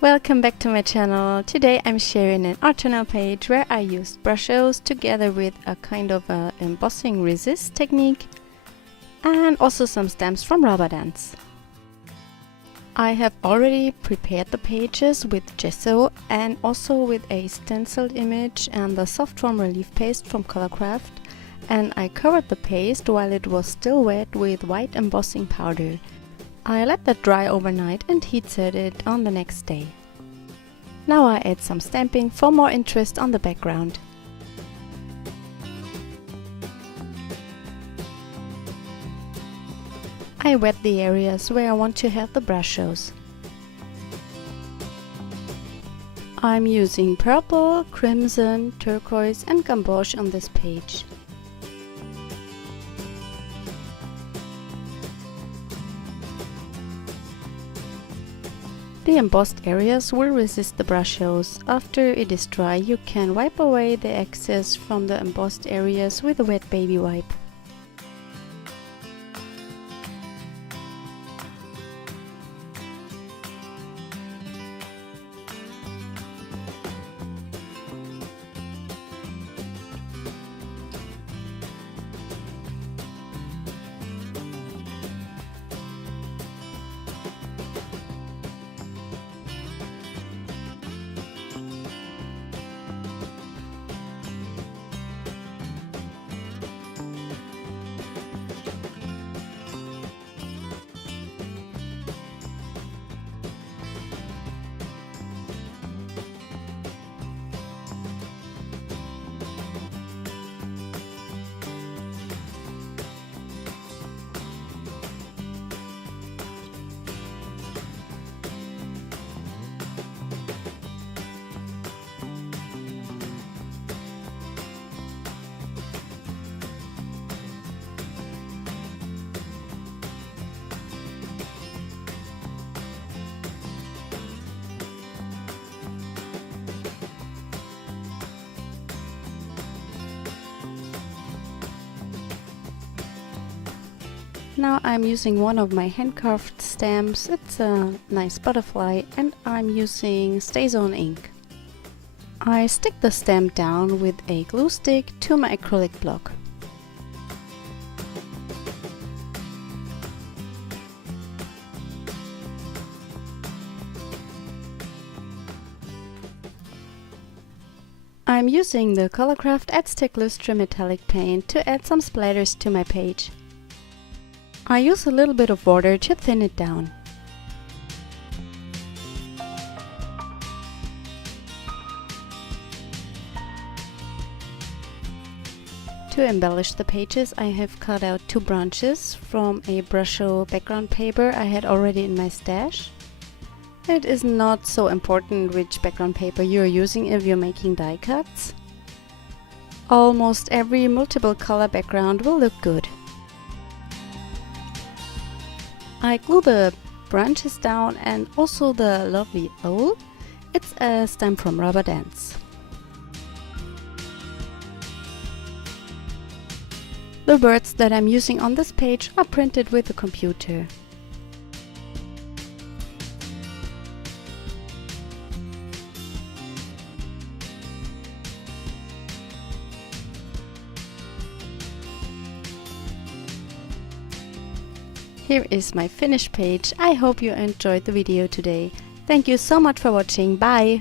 Welcome back to my channel. Today I'm sharing an autumnal page where I used Brushos together with a kind of a embossing resist technique and also some stamps from rubber dance. I have already prepared the pages with gesso and also with a stenciled image and the soft foam relief paste from Colourcraft, and I covered the paste while it was still wet with white embossing powder. I let that dry overnight and heat set it on the next day. Now I add some stamping for more interest on the background. I wet the areas where I want to have the brushos. I'm using purple, crimson, turquoise and gamboge on this page. The embossed areas will resist the brushos. After it is dry, you can wipe away the excess from the embossed areas with a wet baby wipe. Now I'm using one of my hand-carved stamps. It's a nice butterfly and I'm using Stay Zone ink. I stick the stamp down with a glue stick to my acrylic block. I'm using the Colourcraft Aztec Lustre metallic paint to add some splatters to my page. I use a little bit of water to thin it down. To embellish the pages, I have cut out 2 branches from a Brusho background paper I had already in my stash. It is not so important which background paper you are using if you're making die cuts. Almost every multiple color background will look good. I glue the branches down and also the lovely owl. It's a stamp from Rubber Dance. The words that I'm using on this page are printed with the computer. Here is my finished page. I hope you enjoyed the video today. Thank you so much for watching. Bye!